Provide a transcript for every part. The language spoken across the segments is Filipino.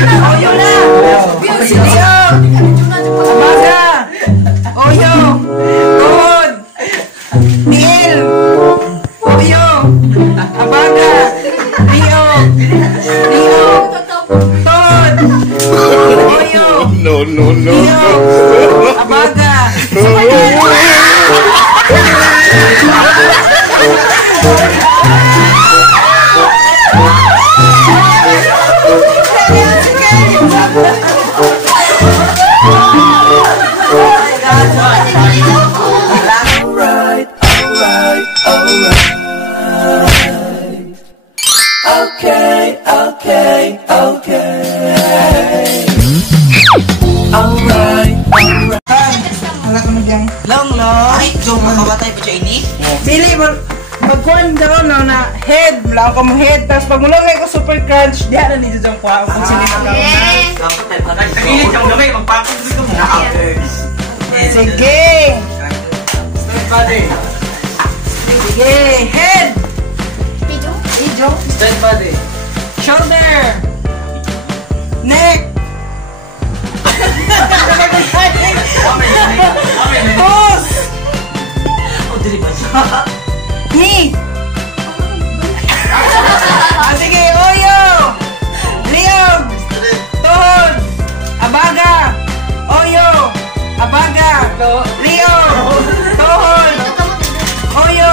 Oyo na! Liog! Abaga! Oyo! Tuhod! Tiil! Oyo! Abaga! Liog! Liog! Tuhod! Oyo! Liog! Abaga! Ay, so makabatay pa siya ini? Bili, magkuhan daw na head. Mula ako mong head. Tapos pag mulangay ko super crunch, diyan na nito dyan kuha. Kung sino na lang. Tagilid kang gamay, magpapag dito mo. Sige! Straight body. Sige! Head! Ijo? Straight body. Shoulder! Neck! Toes! Oh, dili ba siya? Knee! Sige, oyo! Liog! Tuhod! Abaga! Oyo! Abaga! Liog! Tuhod! Oyo!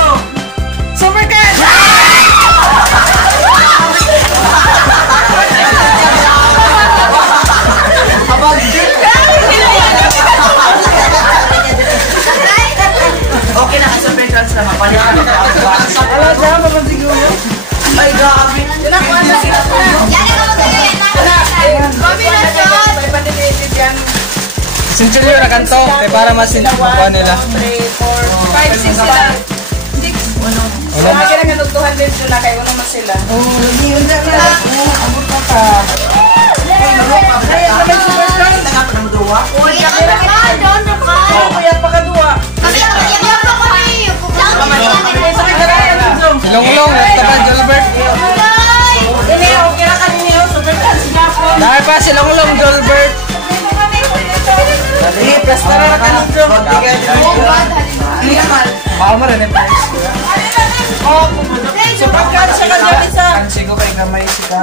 Supercat! Okay na, super trans na mapalihan. Wala dyan, mapansiguro. Ay, grabe. Yan ako, anak. Sinchilyo na kanto, kaya para mas sinakuha nila. 3, 4, 5, 6 sila. 6. Wala na kaya nga 200 sila, kaya uno mas sila. Yun na lang. Abot ka pa. Kaya naman super trans. Nagapa na maduwa. Kuya pa kadua. Silong-ulong, nagtapan, Jolbert. Ini, okay na kanina. Super trans. Dahil pa, silong-ulong, Jolbert. Ini, plastara na kanina. Mama rin yung price. Super trans siya ka dyan isa. Kansi ko kay gamay si ka.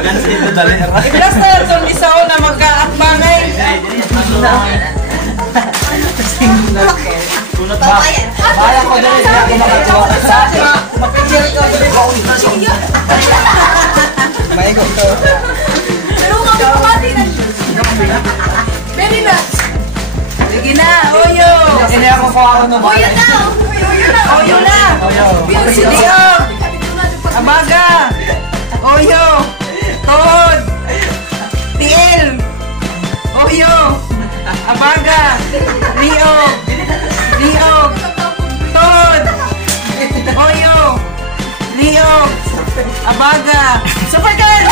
Kansi ko dali. I-plaster sa isa o na magkaakbangay. Baya ko dali, hindi ako makatuwa. Mapigil ka dali. Maigo ko. Sige na, oyo. Hindi ako kuha ko nung Oyo na. Liog. Abaga. Oyo. Tuhod. Tiil. Oyo. Abaga. Liog. Liog. Tuhod. Oyo. Liog. Abaga. Super girl!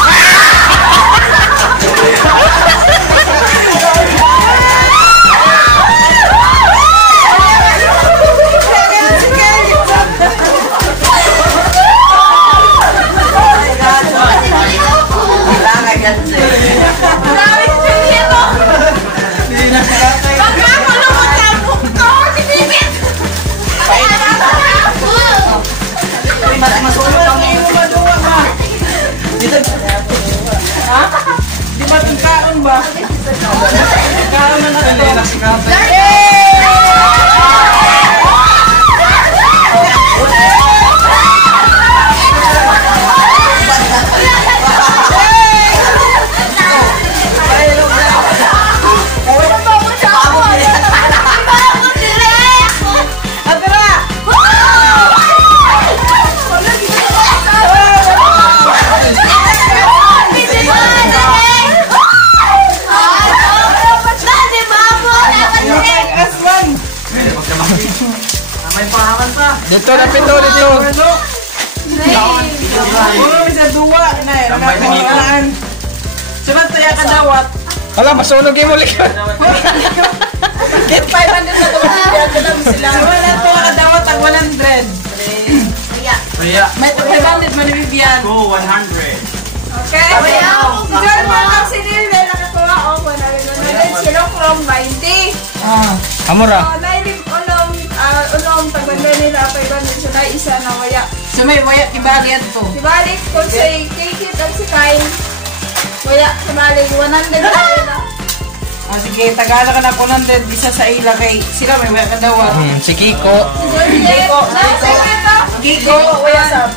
Di ba itong kaon ba? Kaon na natin. Dito na pito dito. Ulo bisa dua na eh. Nakakulaan. Sabat tayo kadawat. Hala, masunog yung muli ka. Get 500 na ito. Sabat na ito kadawat ang 100. May 500 manibibigyan. Go 100. Okay? Girl mo! Amora. Nailim unong tagbanda nila 500 so na isa na waya. So may waya ibalik to. Ibalik ko sa kikit ang si Kain. Waya, sumali 100 na. Sige, tagala ka na po ng isa sa ila kay sila may waya ka daw. Si Kiko. Kiko, waya sa.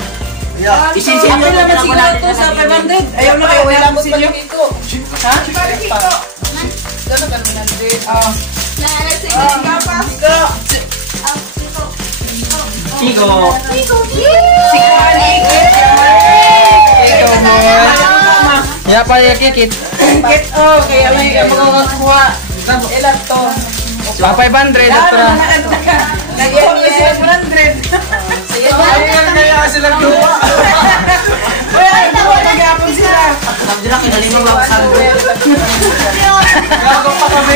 Isinsin nyo naman siguro to sa 500. Ayaw na kayo, wala lang po sinyo. Ha? Para Kiko. Gano'n ka 100. Naalag sa Kiko pa. Kiko. Kiko. Kiko boy. Ya pa ya kikit. Kit, kaya may magkukuha. Ilan to? Pa 500 doktora. Ganyan yan. 100. Ayan kaya sila gawa. Nag-apon sila. Sabi nila, kinalimang lang sa luwa. Gagawin pa kami.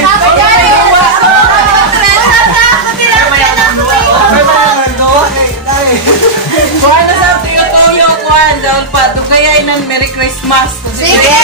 Kuha na sa tuyo-tuyo, kuha. Dahil pa, kaya inan Merry Christmas. Sige!